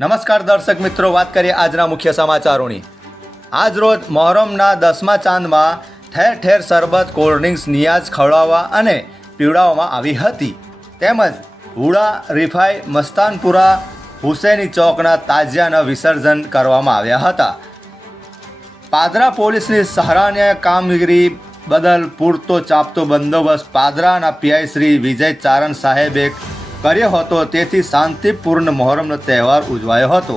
નમસ્કાર દર્શક મિત્રો, વાત કરીએ આજના મુખ્ય સમાચારોની। આજ રોજ મહોરમના 10મા ચાંદમાં ઠેર ઠેર શરબત, કોલ્ડ ડ્રિંક્સ, નિયાઝ ખવડાવવા અને પીવડાવવામાં આવી હતી। તેમજ હુડા, રીફાઈ, મસ્તાનપુરા, હુસેની ચોકના તાજિયાના વિસર્જન કરવામાં આવ્યા હતા। પાદરા પોલીસની સરાહનીય કામગીરી બદલ પૂરતો ચાપતો બંદોબસ્ત પાદરાના પીઆઈ શ્રી વિજય ચારણ સાહેબે કર્યો હતો, તેથી શાંતિપૂર્ણ મહોરમનો તહેવાર ઉજવાયો હતો।